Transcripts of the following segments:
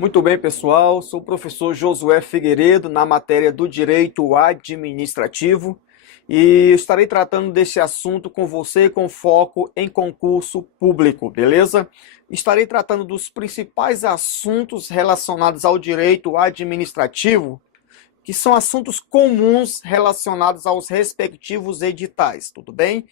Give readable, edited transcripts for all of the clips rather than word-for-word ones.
Muito bem, pessoal. Sou o professor Josué Figueiredo na matéria do Direito Administrativo e estarei tratando desse assunto com você com foco em concurso público, beleza? Estarei tratando dos principais assuntos relacionados ao direito administrativo, que são assuntos comuns relacionados aos respectivos editais, tudo bem?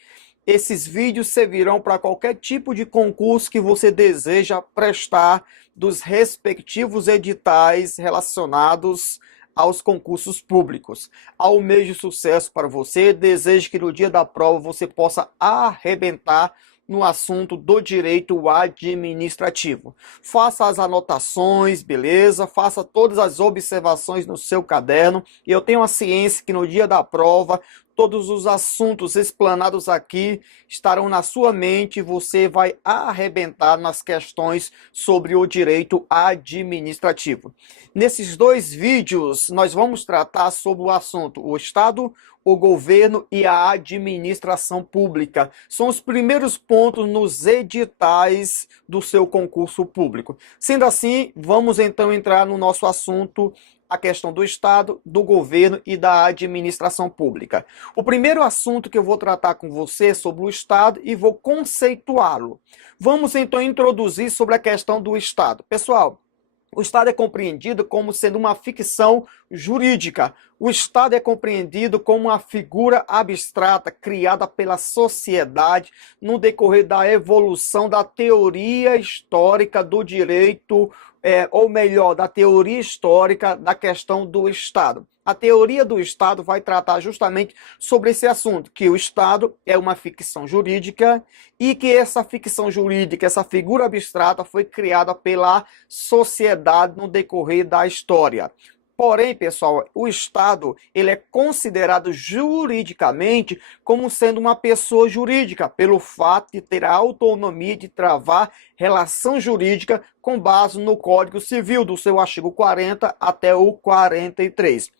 Esses vídeos servirão para qualquer tipo de concurso que você deseja prestar dos respectivos editais relacionados aos concursos públicos. Almejo sucesso para você, desejo que no dia da prova você possa arrebentar no assunto do direito administrativo. Faça as anotações, beleza? Faça todas as observações no seu caderno. E eu tenho a ciência que no dia da prova, todos os assuntos explanados aqui estarão na sua mente e você vai arrebentar nas questões sobre o direito administrativo. Nesses dois vídeos, nós vamos tratar sobre o assunto o Estado, o governo e a administração pública. São os primeiros pontos nos editais do seu concurso público. Sendo assim, vamos então entrar no nosso assunto, a questão do Estado, do governo e da administração pública. O primeiro assunto que eu vou tratar com você é sobre o Estado e vou conceituá-lo. Vamos então introduzir sobre a questão do Estado. Pessoal, o Estado é compreendido como sendo uma ficção jurídica. O Estado é compreendido como uma figura abstrata criada pela sociedade no decorrer da evolução da teoria histórica do direito, ou melhor, da teoria histórica da questão do Estado. A teoria do Estado vai tratar justamente sobre esse assunto, que o Estado é uma ficção jurídica e que essa ficção jurídica, essa figura abstrata foi criada pela sociedade no decorrer da história. Porém, pessoal, o Estado ele é considerado juridicamente como sendo uma pessoa jurídica, pelo fato de ter a autonomia de travar relação jurídica com base no Código Civil, do seu artigo 40 até o 43.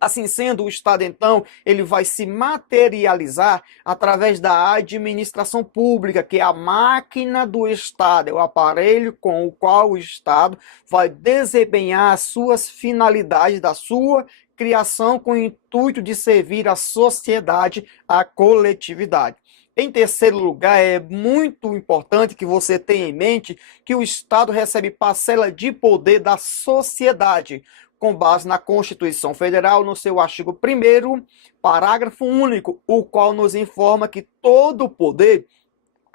Assim sendo, o Estado, então, ele vai se materializar através da administração pública, que é a máquina do Estado, é o aparelho com o qual o Estado vai desempenhar as suas finalidades da sua criação com o intuito de servir a sociedade, a coletividade. Em terceiro lugar, é muito importante que você tenha em mente que o Estado recebe parcela de poder da sociedade, com base na Constituição Federal, no seu artigo 1º, parágrafo único, o qual nos informa que todo o poder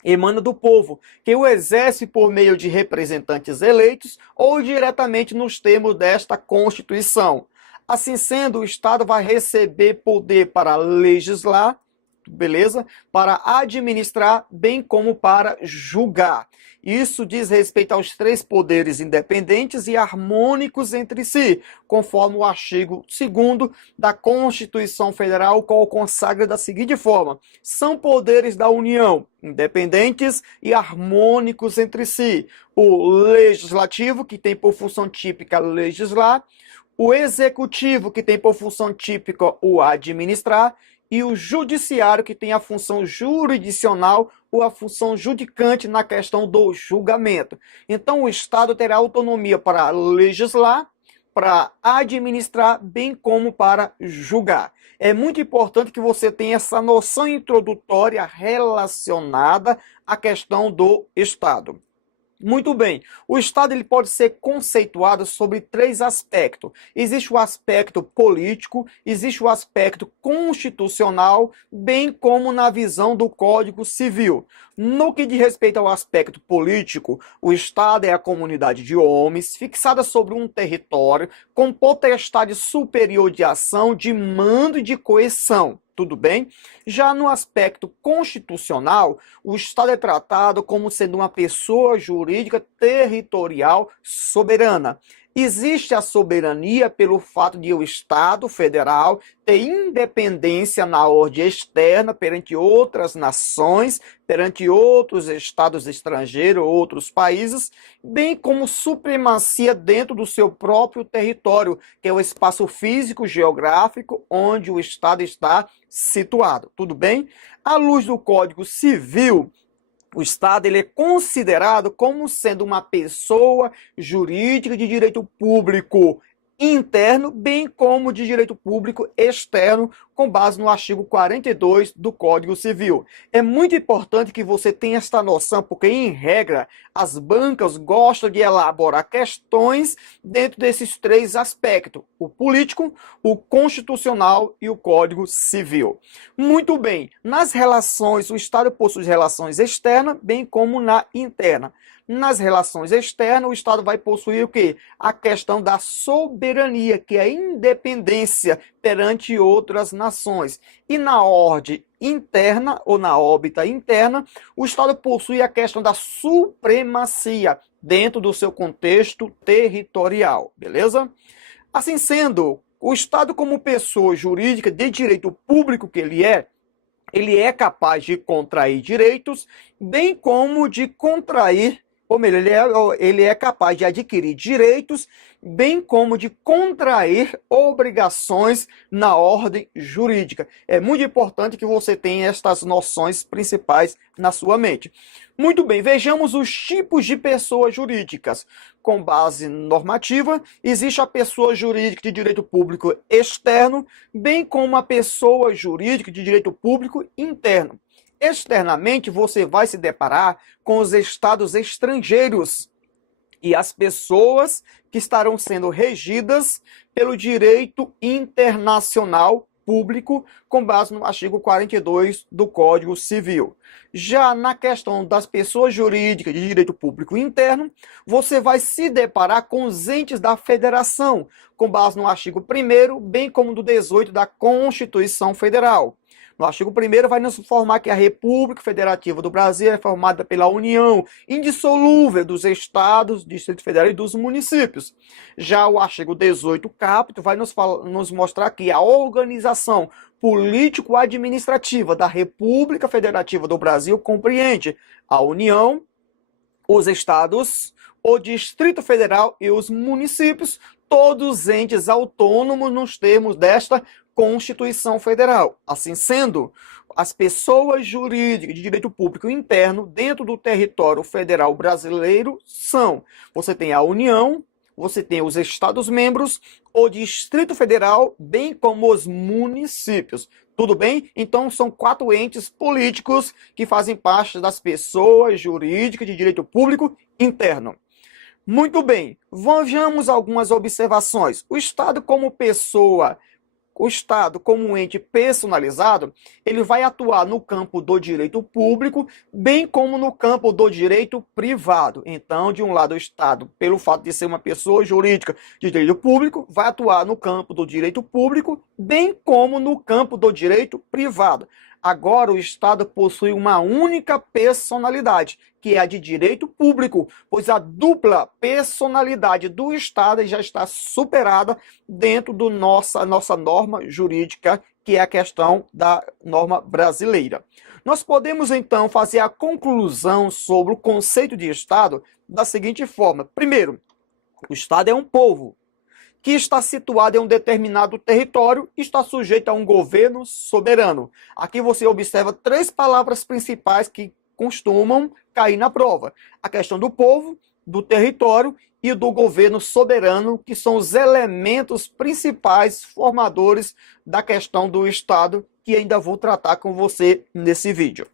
emana do povo, que o exerce por meio de representantes eleitos ou diretamente nos termos desta Constituição. Assim sendo, o Estado vai receber poder para legislar, beleza? Para administrar, bem como para julgar. Isso diz respeito aos três poderes independentes e harmônicos entre si, conforme o artigo 2º da Constituição Federal, o qual consagra da seguinte forma: são poderes da União, independentes e harmônicos entre si. O legislativo, que tem por função típica legislar, o executivo, que tem por função típica o administrar, e o judiciário, que tem a função jurisdicional ou a função judicante na questão do julgamento. Então, o Estado terá autonomia para legislar, para administrar, bem como para julgar. É muito importante que você tenha essa noção introdutória relacionada à questão do Estado. Muito bem, o Estado ele pode ser conceituado sobre três aspectos. Existe o aspecto político, existe o aspecto constitucional, bem como na visão do Código Civil. No que diz respeito ao aspecto político, o Estado é a comunidade de homens fixada sobre um território com potestade superior de ação, de mando e de coerção. Tudo bem? Já no aspecto constitucional, o Estado é tratado como sendo uma pessoa jurídica territorial soberana. Existe a soberania pelo fato de o Estado federal ter independência na ordem externa perante outras nações, perante outros estados estrangeiros, outros países, bem como supremacia dentro do seu próprio território, que é o espaço físico geográfico onde o Estado está situado. Tudo bem? À luz do Código Civil, O Estado ele é considerado como sendo uma pessoa jurídica de direito público interno, bem como de direito público externo, com base no artigo 42 do Código Civil. É muito importante que você tenha esta noção, porque, em regra, as bancas gostam de elaborar questões dentro desses três aspectos: o político, o constitucional e o Código Civil. Muito bem, nas relações, o Estado possui relações externas, bem como na interna. Nas relações externas, o Estado vai possuir o quê? A questão da soberania, que é a independência perante outras nações. E na ordem interna, ou na órbita interna, o Estado possui a questão da supremacia dentro do seu contexto territorial, beleza? Assim sendo, o Estado, como pessoa jurídica de direito público que ele é capaz de contrair direitos, bem como de contrair, ou melhor, ele é capaz de adquirir direitos, bem como de contrair obrigações na ordem jurídica. É muito importante que você tenha estas noções principais na sua mente. Muito bem, vejamos os tipos de pessoas jurídicas. Com base normativa, existe a pessoa jurídica de direito público externo, bem como a pessoa jurídica de direito público interno. Externamente, você vai se deparar com os estados estrangeiros e as pessoas que estarão sendo regidas pelo direito internacional público, com base no artigo 42 do Código Civil. Já na questão das pessoas jurídicas de direito público interno, você vai se deparar com os entes da federação, com base no artigo 1º, bem como do 18 da Constituição Federal. No artigo 1º vai nos informar que a República Federativa do Brasil é formada pela união indissolúvel dos estados, Distrito Federal e dos municípios. Já o artigo 18, caput, vai nos mostrar que a organização político-administrativa da República Federativa do Brasil compreende a União, os estados, o Distrito Federal e os municípios, todos entes autônomos nos termos desta Constituição Federal. Assim sendo, as pessoas jurídicas de direito público interno dentro do território federal brasileiro são: você tem a União, você tem os Estados-membros, o Distrito Federal, bem como os municípios. Tudo bem? Então, são 4 entes políticos que fazem parte das pessoas jurídicas de direito público interno. Muito bem, vejamos algumas observações. O Estado como um ente personalizado, ele vai atuar no campo do direito público, bem como no campo do direito privado. Então, de um lado, o Estado, pelo fato de ser uma pessoa jurídica de direito público, vai atuar no campo do direito público, bem como no campo do direito privado. Agora, o Estado possui uma única personalidade, que é a de direito público, pois a dupla personalidade do Estado já está superada dentro da nossa norma jurídica, que é a questão da norma brasileira. Nós podemos, então, fazer a conclusão sobre o conceito de Estado da seguinte forma. Primeiro, o Estado é um povo que está situado em um determinado território e está sujeito a um governo soberano. Aqui você observa 3 palavras principais que costumam cair na prova: a questão do povo, do território e do governo soberano, que são os elementos principais formadores da questão do Estado, que ainda vou tratar com você nesse vídeo.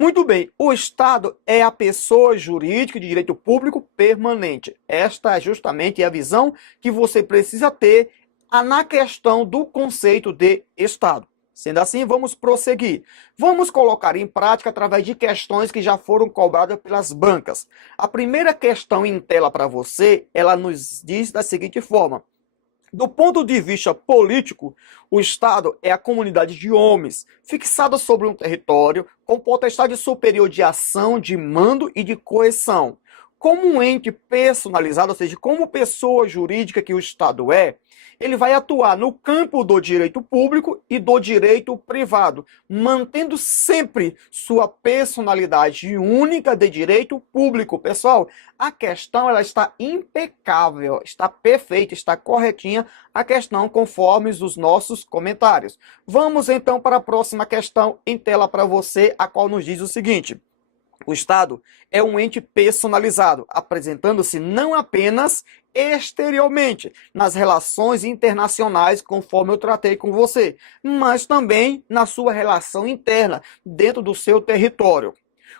Muito bem, o Estado é a pessoa jurídica de direito público permanente. Esta é justamente a visão que você precisa ter na questão do conceito de Estado. Sendo assim, vamos prosseguir. Vamos colocar em prática através de questões que já foram cobradas pelas bancas. A primeira questão em tela para você, ela nos diz da seguinte forma: do ponto de vista político, o Estado é a comunidade de homens fixada sobre um território com potestade superior de ação, de mando e de coerção. Como um ente personalizado, ou seja, como pessoa jurídica que o Estado é, ele vai atuar no campo do direito público e do direito privado, mantendo sempre sua personalidade única de direito público. Pessoal, a questão ela está impecável, está perfeita, está corretinha a questão conforme os nossos comentários. Vamos então para a próxima questão em tela para você, a qual nos diz o seguinte: O Estado é um ente personalizado, apresentando-se não apenas exteriormente, nas relações internacionais, conforme eu tratei com você, mas também na sua relação interna, dentro do seu território.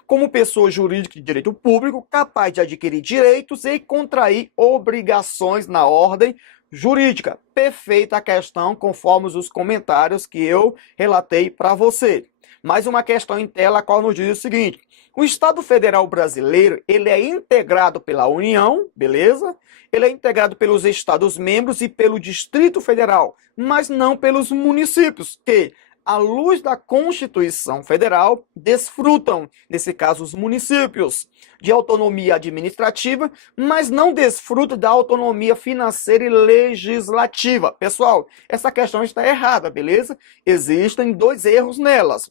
Como pessoa jurídica de direito público, capaz de adquirir direitos e contrair obrigações na ordem jurídica. Perfeita a questão, conforme os comentários que eu relatei para você. Mais uma questão em tela, a qual nos diz o seguinte: o Estado Federal Brasileiro, ele é integrado pela União, beleza? Ele é integrado pelos Estados-membros e pelo Distrito Federal, mas não pelos municípios, que, à luz da Constituição Federal, desfrutam, nesse caso os municípios, de autonomia administrativa, mas não desfrutam da autonomia financeira e legislativa. Pessoal, essa questão está errada, beleza? Existem dois erros nelas.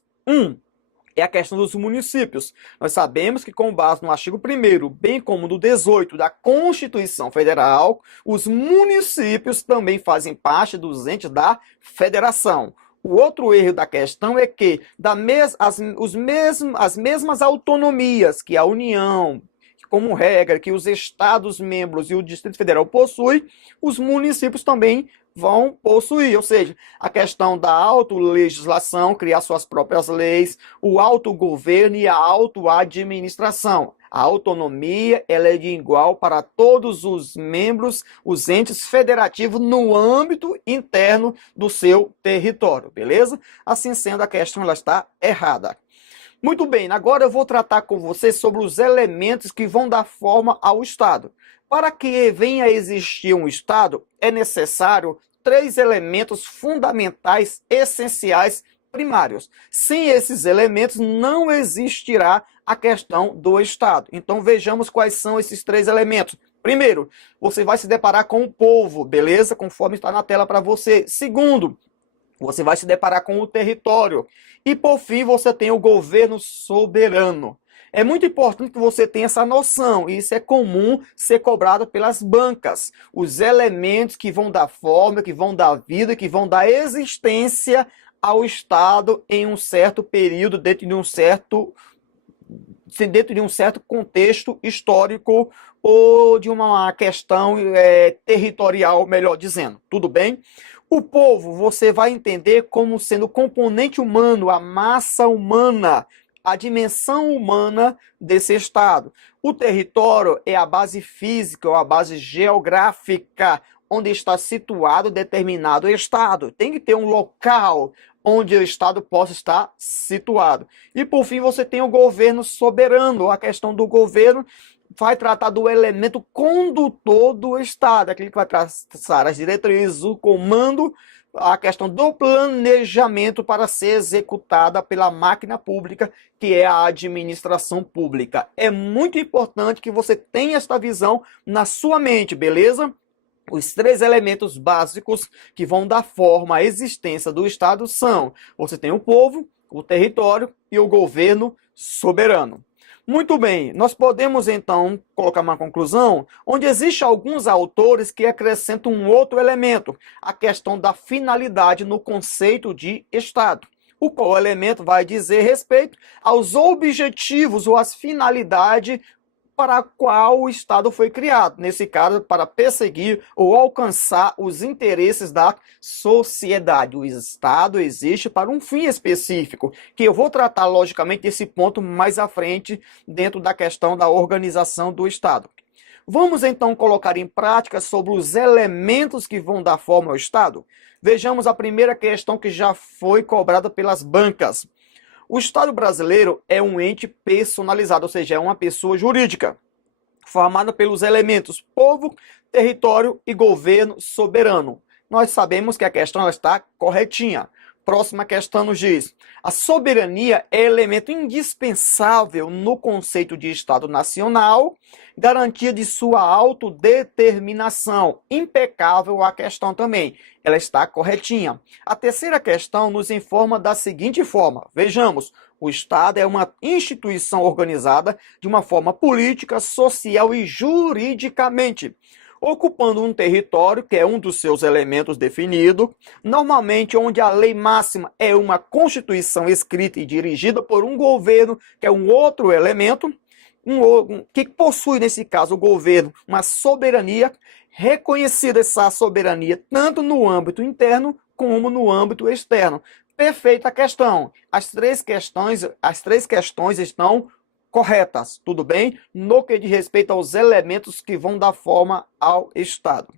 É a questão dos municípios. Nós sabemos que, com base no artigo 1º, bem como no 18 da Constituição Federal, os municípios também fazem parte dos entes da federação. O outro erro da questão é que as mesmas autonomias que a União, como regra, que os Estados-membros e o Distrito Federal possuem, os municípios também vão possuir, ou seja, a questão da autolegislação, criar suas próprias leis, o autogoverno e a autoadministração. A autonomia, ela é de igual para todos os membros, os entes federativos no âmbito interno do seu território, beleza? Assim sendo, a questão ela está errada. Muito bem, agora eu vou tratar com você sobre os elementos que vão dar forma ao Estado. Para que venha a existir um Estado, é necessário 3 elementos fundamentais, essenciais, primários. Sem esses elementos, não existirá a questão do Estado. Então, vejamos quais são esses 3 elementos. Primeiro, você vai se deparar com o povo, beleza? Conforme está na tela para você. Segundo, você vai se deparar com o território. E, por fim, você tem o governo soberano. É muito importante que você tenha essa noção, e isso é comum ser cobrado pelas bancas. Os elementos que vão dar forma, que vão dar vida, que vão dar existência ao Estado em um certo período, dentro de um certo contexto histórico ou de uma questão territorial, melhor dizendo. Tudo bem? O povo você vai entender como sendo o componente humano, a massa humana, a dimensão humana desse Estado. O território é a base física ou a base geográfica onde está situado determinado Estado. Tem que ter um local onde o Estado possa estar situado. E, por fim, você tem o governo soberano. A questão do governo vai tratar do elemento condutor do Estado, aquele que vai traçar as diretrizes, o comando, a questão do planejamento para ser executada pela máquina pública, que é a administração pública. É muito importante que você tenha esta visão na sua mente, beleza? Os 3 elementos básicos que vão dar forma à existência do Estado são: você tem o povo, o território e o governo soberano. Muito bem, nós podemos então colocar uma conclusão onde existem alguns autores que acrescentam um outro elemento, a questão da finalidade no conceito de Estado. O qual elemento vai dizer respeito aos objetivos ou às finalidades para a qual o Estado foi criado, nesse caso, para perseguir ou alcançar os interesses da sociedade. O Estado existe para um fim específico, que eu vou tratar, logicamente, esse ponto mais à frente, dentro da questão da organização do Estado. Vamos, então, colocar em prática sobre os elementos que vão dar forma ao Estado? Vejamos a primeira questão que já foi cobrada pelas bancas. O Estado brasileiro é um ente personalizado, ou seja, é uma pessoa jurídica, formada pelos elementos povo, território e governo soberano. Nós sabemos que a questão está corretinha. Próxima questão nos diz: a soberania é elemento indispensável no conceito de Estado nacional, garantia de sua autodeterminação. Impecável a questão também. Ela está corretinha. A terceira questão nos informa da seguinte forma. Vejamos, o Estado é uma instituição organizada de uma forma política, social e juridicamente. ocupando um território que é um dos seus elementos definidos, normalmente onde a lei máxima é uma Constituição escrita e dirigida por um governo, que é um outro elemento, que possui, nesse caso, o governo, uma soberania, reconhecida essa soberania tanto no âmbito interno como no âmbito externo. Perfeita questão. As três questões estão corretas, tudo bem? No que diz respeito aos elementos que vão dar forma ao Estado.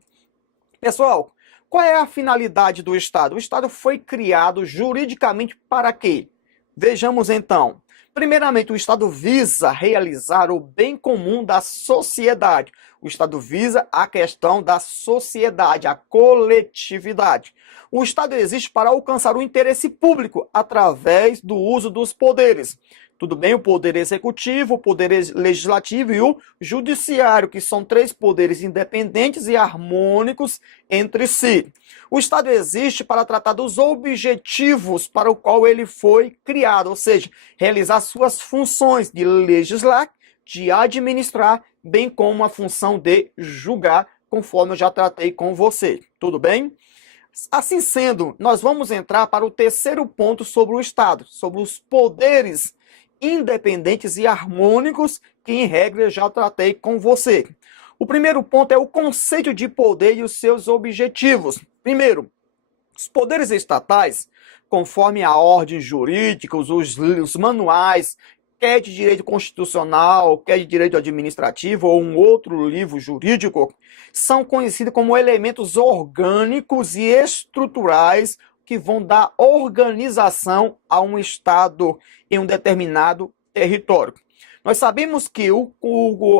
Pessoal, qual é a finalidade do Estado? O Estado foi criado juridicamente para quê? Vejamos então. Primeiramente, o Estado visa realizar o bem comum da sociedade. O Estado visa a questão da sociedade, a coletividade. O Estado existe para alcançar o interesse público através do uso dos poderes. Tudo bem? O poder executivo, o poder legislativo e o judiciário, que são três poderes independentes e harmônicos entre si. O Estado existe para tratar dos objetivos para o qual ele foi criado, ou seja, realizar suas funções de legislar, de administrar, bem como a função de julgar, conforme eu já tratei com você. Tudo bem? Assim sendo, nós vamos entrar para o terceiro ponto sobre o Estado, sobre os poderes independentes e harmônicos, que em regra eu já tratei com você. O primeiro ponto é o conceito de poder e os seus objetivos. Primeiro, os poderes estatais, conforme a ordem jurídica, os manuais, quer de direito constitucional, quer de direito administrativo ou um outro livro jurídico, são conhecidos como elementos orgânicos e estruturais que vão dar organização a um Estado em um determinado território. Nós sabemos que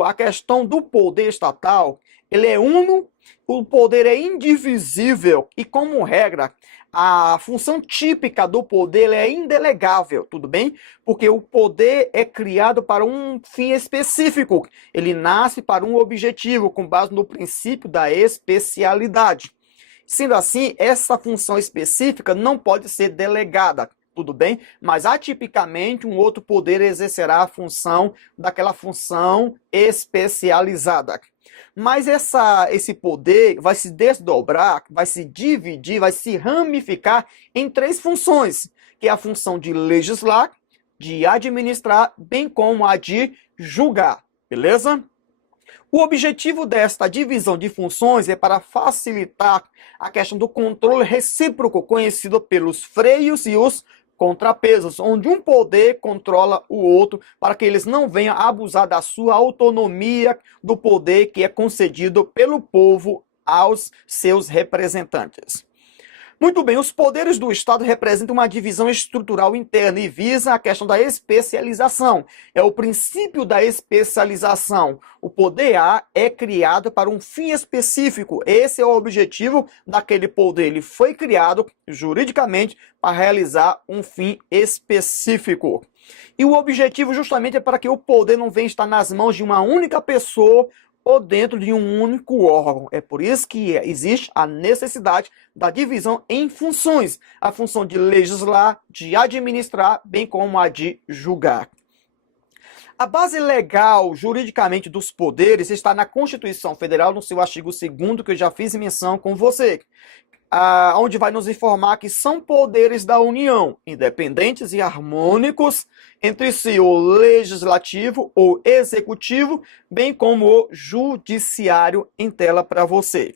a questão do poder estatal, ele é uno, o poder é indivisível e, como regra, a função típica do poder é indelegável, tudo bem? Porque o poder é criado para um fim específico, ele nasce para um objetivo, com base no princípio da especialidade. Sendo assim, essa função específica não pode ser delegada, tudo bem? Mas atipicamente um outro poder exercerá a função daquela função especializada. Mas esse poder vai se desdobrar, vai se dividir, vai se ramificar em três funções, que é a função de legislar, de administrar, bem como a de julgar, beleza? O objetivo desta divisão de funções é para facilitar a questão do controle recíproco, conhecido pelos freios e os contrapesos, onde um poder controla o outro para que eles não venham a abusar da sua autonomia, do poder que é concedido pelo povo aos seus representantes. Muito bem, os poderes do Estado representam uma divisão estrutural interna e visam a questão da especialização. É o princípio da especialização. O poder A é criado para um fim específico. Esse é o objetivo daquele poder. Ele foi criado juridicamente para realizar um fim específico. E o objetivo justamente é para que o poder não venha estar nas mãos de uma única pessoa ou dentro de um único órgão. É por isso que existe a necessidade da divisão em funções. A função de legislar, de administrar, bem como a de julgar. A base legal, juridicamente, dos poderes está na Constituição Federal, no seu artigo 2º, que eu já fiz menção com você, onde vai nos informar que são poderes da União, independentes e harmônicos entre si, o legislativo ou executivo, bem como o judiciário, em tela para você.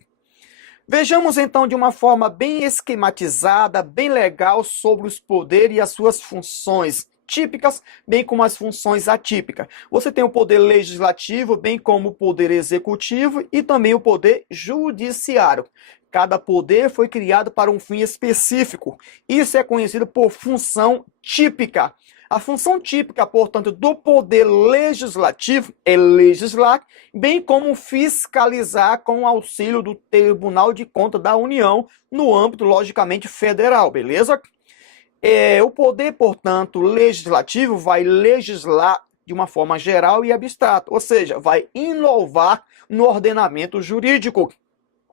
Vejamos então de uma forma bem esquematizada, bem legal, sobre os poderes e as suas funções típicas, bem como as funções atípicas. Você tem o poder legislativo, bem como o poder executivo e também o poder judiciário. Cada poder foi criado para um fim específico. Isso é conhecido por função típica. A função típica, portanto, do poder legislativo é legislar, bem como fiscalizar com o auxílio do Tribunal de Contas da União, no âmbito, logicamente, federal, beleza? O poder, portanto, legislativo vai legislar de uma forma geral e abstrata, ou seja, vai inovar no ordenamento jurídico.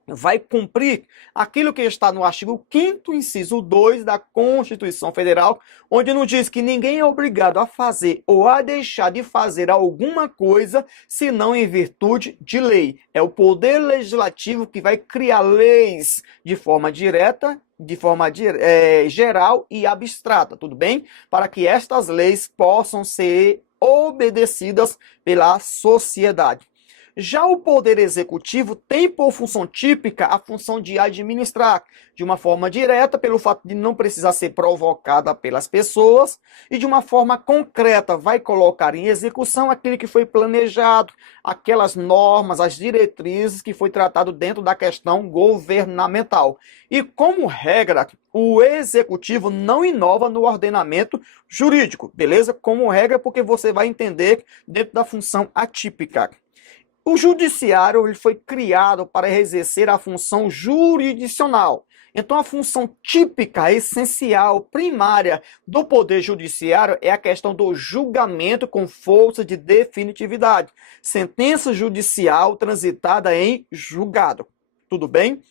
vai cumprir aquilo que está no artigo 5º, inciso 2 da Constituição Federal, onde nos diz que ninguém é obrigado a fazer ou a deixar de fazer alguma coisa, senão em virtude de lei. É o Poder Legislativo que vai criar leis de forma direta, de forma geral e abstrata, tudo bem? Para que estas leis possam ser obedecidas pela sociedade. Já o Poder Executivo tem por função típica a função de administrar de uma forma direta, pelo fato de não precisar ser provocada pelas pessoas, e de uma forma concreta vai colocar em execução aquilo que foi planejado, aquelas normas, as diretrizes que foi tratado dentro da questão governamental. E como regra, o Executivo não inova no ordenamento jurídico, beleza? Como regra, porque você vai entender dentro da função atípica. O judiciário ele foi criado para exercer a função jurisdicional. Então, a função típica, essencial, primária do Poder Judiciário é a questão do julgamento com força de definitividade. Sentença judicial transitada em julgado. Tudo bem?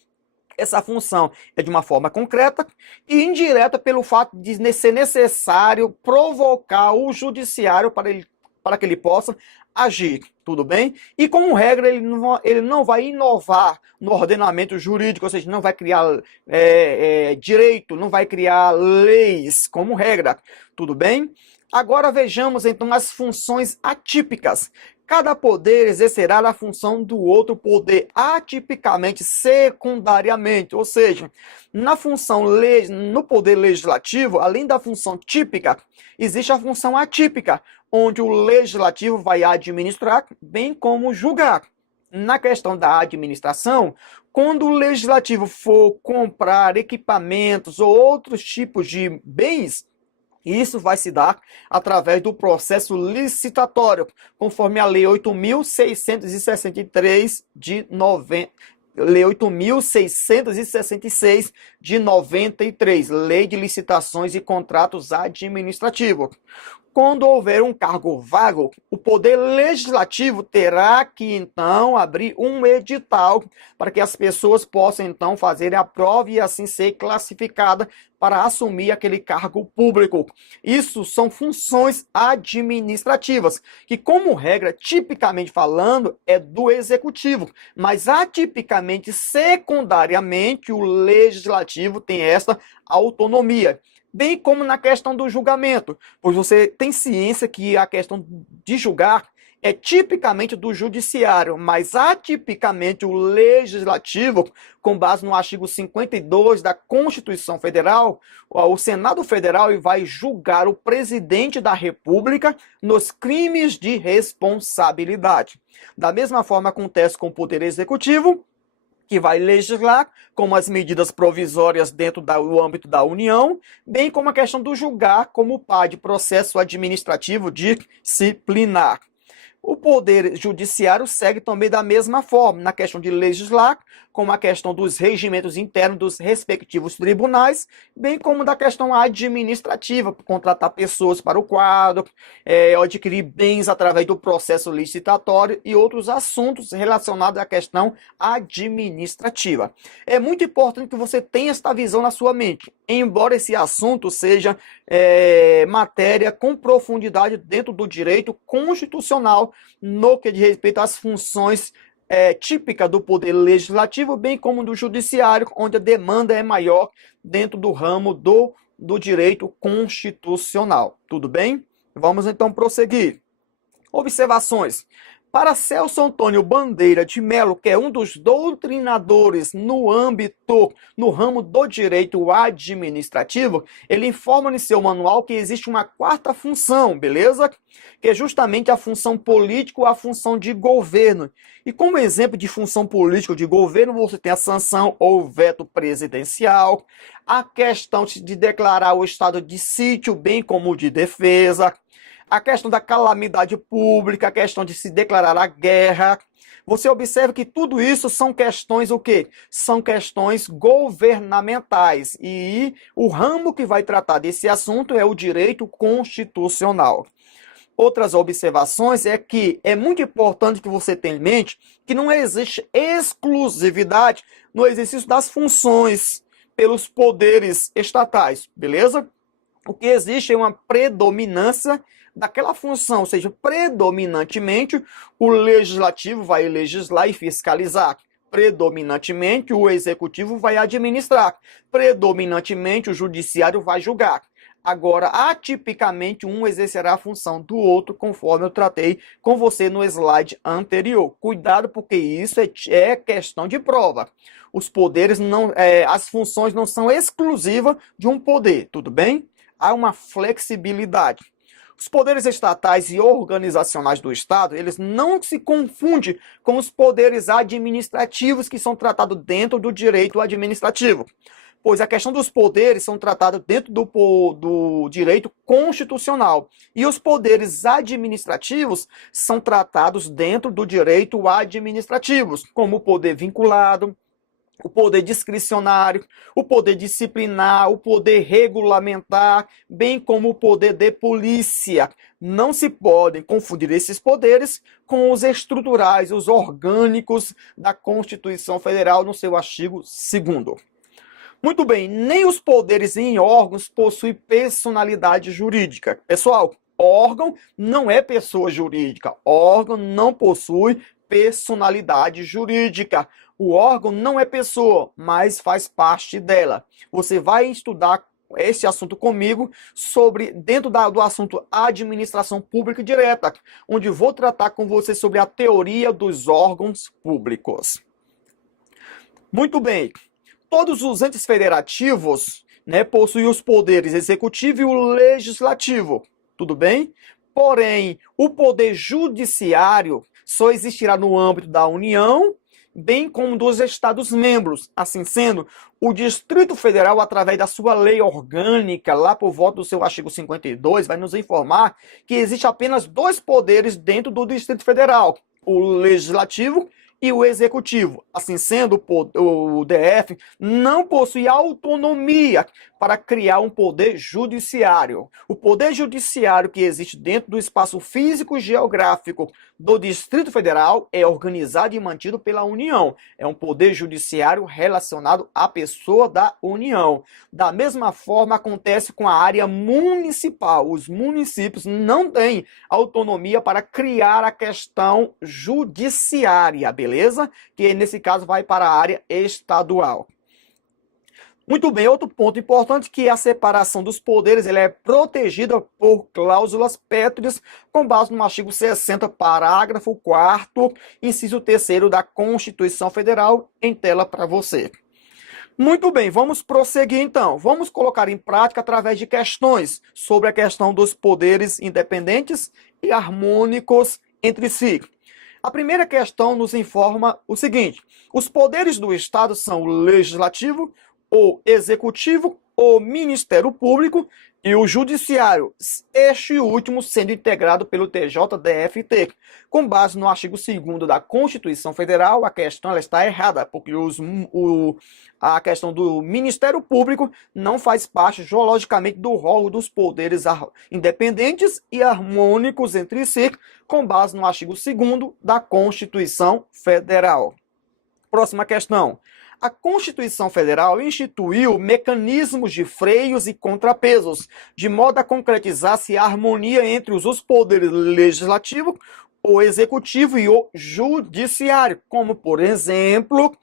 Essa função é de uma forma concreta e indireta pelo fato de ser necessário provocar o judiciário para que ele possa agir, tudo bem? E como regra, ele não vai inovar no ordenamento jurídico, ou seja, não vai criar direito, não vai criar leis, como regra, tudo bem? Agora vejamos então as funções atípicas. Cada poder exercerá a função do outro poder atipicamente, secundariamente, ou seja, no poder legislativo, além da função típica, existe a função atípica, onde o legislativo vai administrar, bem como julgar. Na questão da administração, quando o legislativo for comprar equipamentos ou outros tipos de bens, isso vai se dar através do processo licitatório, conforme a Lei 8.663 de 90. Lei 8.666 de 93, Lei de Licitações e Contratos Administrativos. Quando houver um cargo vago, o Poder Legislativo terá que, então, abrir um edital para que as pessoas possam, então, fazer a prova e assim ser classificada para assumir aquele cargo público. Isso são funções administrativas, que, como regra, tipicamente falando, é do Executivo, mas atipicamente, secundariamente, o Legislativo tem essa autonomia. Bem como na questão do julgamento, pois você tem ciência que a questão de julgar é tipicamente do judiciário, mas atipicamente o legislativo, com base no artigo 52 da Constituição Federal, o Senado Federal vai julgar o presidente da República nos crimes de responsabilidade. Da mesma forma acontece com o Poder Executivo, que vai legislar como as medidas provisórias dentro do âmbito da União, bem como a questão do julgar como parte de processo administrativo disciplinar. O Poder Judiciário segue também da mesma forma, na questão de legislar, como a questão dos regimentos internos dos respectivos tribunais, bem como da questão administrativa, contratar pessoas para o quadro, adquirir bens através do processo licitatório e outros assuntos relacionados à questão administrativa. É muito importante que você tenha esta visão na sua mente, embora esse assunto seja matéria com profundidade dentro do direito constitucional, no que diz respeito às funções típicas do Poder Legislativo, bem como do Judiciário, onde a demanda é maior dentro do ramo do direito constitucional. Tudo bem? Vamos então prosseguir. Observações. Para Celso Antônio Bandeira de Mello, que é um dos doutrinadores no ramo do direito administrativo, ele informa em seu manual que existe uma quarta função, beleza? Que é justamente a função política ou a função de governo. E como exemplo de função política ou de governo, você tem a sanção ou veto presidencial, a questão de declarar o estado de sítio, bem como o de defesa, a questão da calamidade pública, a questão de se declarar a guerra. Você observa que tudo isso são questões o quê? São questões governamentais. E o ramo que vai tratar desse assunto é o direito constitucional. Outras observações é que é muito importante que você tenha em mente que não existe exclusividade no exercício das funções pelos poderes estatais, beleza? O que existe é uma predominância daquela função, ou seja, predominantemente o legislativo vai legislar e fiscalizar. Predominantemente o executivo vai administrar. Predominantemente o judiciário vai julgar. Agora, atipicamente, um exercerá a função do outro, conforme eu tratei com você no slide anterior. Cuidado, porque isso é questão de prova. Os poderes não, as funções não são exclusivas de um poder, tudo bem? Há uma flexibilidade. Os poderes estatais e organizacionais do Estado, eles não se confundem com os poderes administrativos que são tratados dentro do direito administrativo, pois a questão dos poderes são tratados dentro do direito constitucional e os poderes administrativos são tratados dentro do direito administrativo, como o poder vinculado, o poder discricionário, o poder disciplinar, o poder regulamentar, bem como o poder de polícia. Não se podem confundir esses poderes com os estruturais, os orgânicos da Constituição Federal no seu artigo 2º. Muito bem, nem os poderes em órgãos possuem personalidade jurídica. Pessoal, órgão não é pessoa jurídica. Órgão não possui personalidade jurídica. O órgão não é pessoa, mas faz parte dela. Você vai estudar esse assunto comigo dentro do assunto administração pública direta, onde vou tratar com você sobre a teoria dos órgãos públicos. Muito bem. Todos os entes federativos, possuem os poderes executivo e o legislativo, tudo bem? Porém, o poder judiciário só existirá no âmbito da União, bem como dos Estados-membros. Assim sendo, o Distrito Federal, através da sua lei orgânica, lá por volta do seu artigo 52, vai nos informar que existe apenas 2 poderes dentro do Distrito Federal, o legislativo e o executivo. Assim sendo, o DF não possui autonomia para criar um poder judiciário. O poder judiciário que existe dentro do espaço físico e geográfico do Distrito Federal é organizado e mantido pela União. É um poder judiciário relacionado à pessoa da União. Da mesma forma, acontece com a área municipal. Os municípios não têm autonomia para criar a questão judiciária, beleza? Que nesse caso vai para a área estadual. Muito bem, outro ponto importante que a separação dos poderes é protegida por cláusulas pétreas com base no artigo 60, parágrafo 4º, inciso 3º da Constituição Federal, em tela para você. Muito bem, vamos prosseguir então. Vamos colocar em prática através de questões sobre a questão dos poderes independentes e harmônicos entre si. A primeira questão nos informa o seguinte: os poderes do Estado são o legislativo, o executivo, o Ministério Público e o Judiciário, este último sendo integrado pelo TJDFT. Com base no artigo 2º da Constituição Federal, a questão ela está errada, porque a questão do Ministério Público não faz parte geologicamente do rol dos poderes independentes e harmônicos entre si, com base no artigo 2º da Constituição Federal. Próxima questão. A Constituição Federal instituiu mecanismos de freios e contrapesos, de modo a concretizar-se a harmonia entre os poderes legislativo, o executivo e o judiciário, como, por exemplo,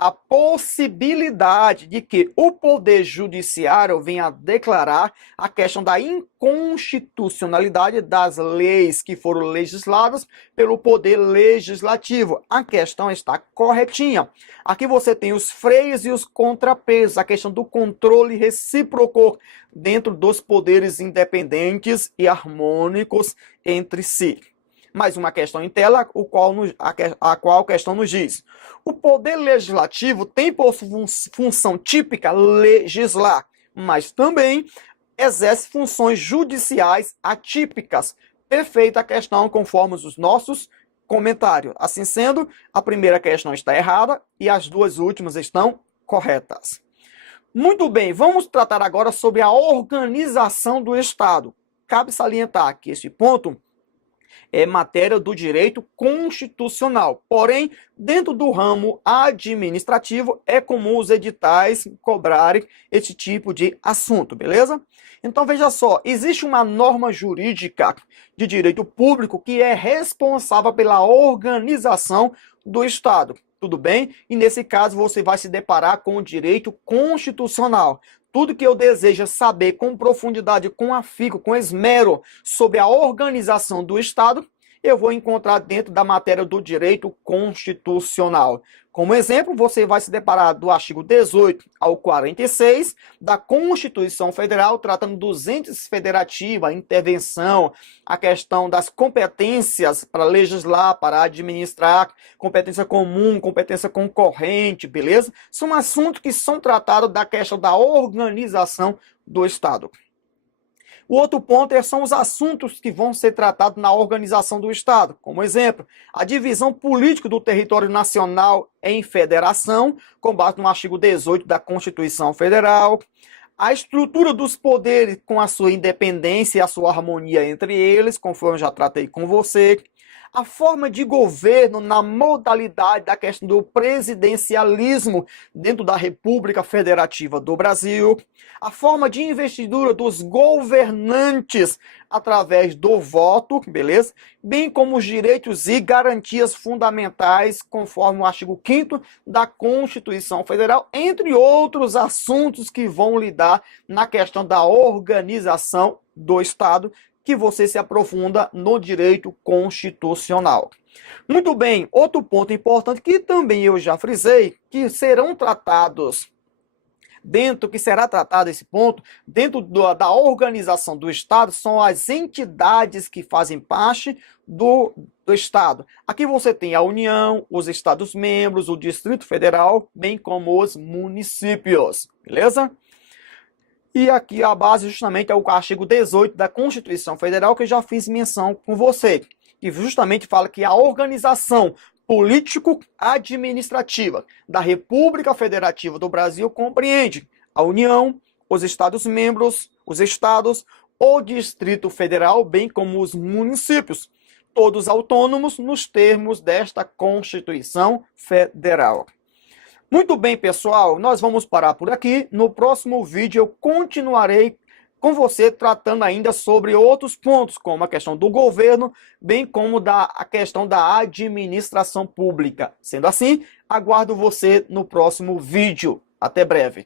a possibilidade de que o poder judiciário venha a declarar a questão da inconstitucionalidade das leis que foram legisladas pelo poder legislativo. A questão está corretinha. Aqui você tem os freios e os contrapesos, a questão do controle recíproco dentro dos poderes independentes e harmônicos entre si. Mais uma questão em tela, a qual a questão nos diz: o poder legislativo tem por função típica legislar, mas também exerce funções judiciais atípicas. Perfeita a questão, conforme os nossos comentários. Assim sendo, a primeira questão está errada e as duas últimas estão corretas. Muito bem, vamos tratar agora sobre a organização do Estado. Cabe salientar que esse ponto é matéria do direito constitucional. Porém, dentro do ramo administrativo, é comum os editais cobrarem esse tipo de assunto, beleza? Então, veja só, existe uma norma jurídica de direito público que é responsável pela organização do Estado. Tudo bem? E nesse caso você vai se deparar com o direito constitucional. Tudo que eu desejo saber com profundidade, com afinco, com esmero sobre a organização do Estado, eu vou encontrar dentro da matéria do direito constitucional. Como exemplo, você vai se deparar do artigo 18 ao 46 da Constituição Federal, tratando dos entes federativos, a intervenção, a questão das competências para legislar, para administrar, competência comum, competência concorrente, beleza? São assuntos que são tratados da questão da organização do Estado. O outro ponto são os assuntos que vão ser tratados na organização do Estado. Como exemplo, a divisão política do território nacional em federação, com base no artigo 18 da Constituição Federal, a estrutura dos poderes com a sua independência e a sua harmonia entre eles, conforme eu já tratei com você, a forma de governo na modalidade da questão do presidencialismo dentro da República Federativa do Brasil, a forma de investidura dos governantes através do voto, beleza? Bem como os direitos e garantias fundamentais, conforme o artigo 5º da Constituição Federal, entre outros assuntos que vão lidar na questão da organização do Estado, que você se aprofunda no direito constitucional. Muito bem, outro ponto importante que também eu já frisei, que serão tratados que será tratado esse ponto, dentro da organização do Estado, são as entidades que fazem parte do Estado. Aqui você tem a União, os Estados-membros, o Distrito Federal, bem como os municípios, beleza? E aqui a base justamente é o artigo 18 da Constituição Federal, que eu já fiz menção com você, que justamente fala que a organização político-administrativa da República Federativa do Brasil compreende a União, os Estados-membros, os Estados, o Distrito Federal, bem como os municípios, todos autônomos nos termos desta Constituição Federal. Muito bem, pessoal, nós vamos parar por aqui. No próximo vídeo eu continuarei com você tratando ainda sobre outros pontos, como a questão do governo, bem como a questão da administração pública. Sendo assim, aguardo você no próximo vídeo. Até breve.